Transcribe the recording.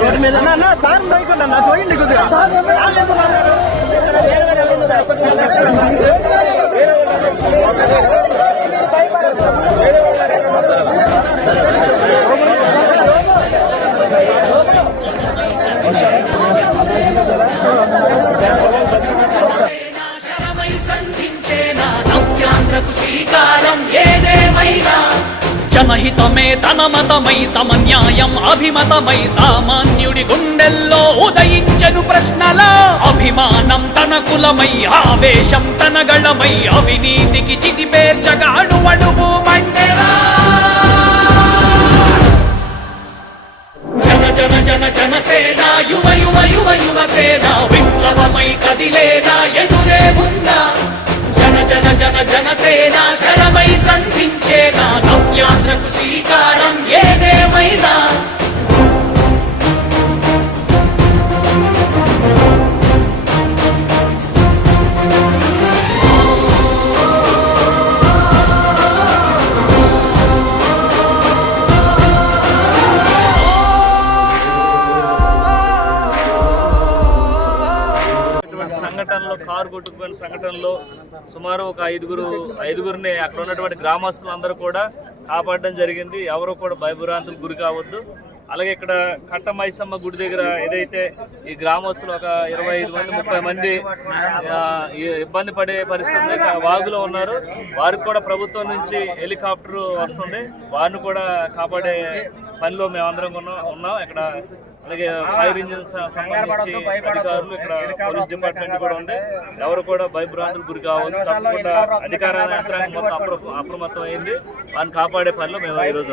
Road మీద తాను పోయకుండా నా పోయింది కొద్దిగా శ్రీకారం ఏదేమైనా జనహితమే తన మతమై సమన్యాయం అభిమతమై సామాన్యుడి గుండెల్లో ఉదయించెను ప్రశ్నల అభిమానం తన కులమై ఆవేశం తన గళమై అవినీతికి చితిపేర్చగా అణువణువు మండెరా జన జన జన జనసేన యువ యువ యువ యువసేన విప్లవమై కదిలేనా ఎదురే ఉందా జన జన జన జనసేన శరమై సంధించేనా నవ్యాంధ్రకు శ్రీకారం ఏదేమైనా సంఘటనలో కారు కొట్టుకుపోయిన సంఘటనలో సుమారు ఒక ఐదుగురిని అక్కడ ఉన్నటువంటి గ్రామస్తులందరూ కూడా కాపాడడం జరిగింది. ఎవరు కూడా భయభ్రాంతులకు గురి కావద్దు. అలాగే ఇక్కడ కట్ట మైసమ్మ గుడి దగ్గర ఏదైతే ఈ గ్రామస్తులు ఒక 25 మంది 30 మంది ఇబ్బంది పడే పరిస్థితి వాగులో ఉన్నారు. వారికి కూడా ప్రభుత్వం నుంచి హెలికాప్టర్ వస్తుంది. వారిని కూడా కాపాడే పనిలో మేమందరం ఉన్నాం. ఇక్కడ అలాగే ఫైర్ ఇంజిన్స్ సంబంధించి అధికారులు, ఇక్కడ పోలీస్ డిపార్ట్మెంట్ కూడా ఉంది. ఎవరు కూడా భయభ్రాంతులకు గురి కావద్దు. తప్పకుండా అధికార యంత్రాంగం మొత్తం అప్రమత్తం అయింది. వారిని కాపాడే పనిలో మేము ఈరోజు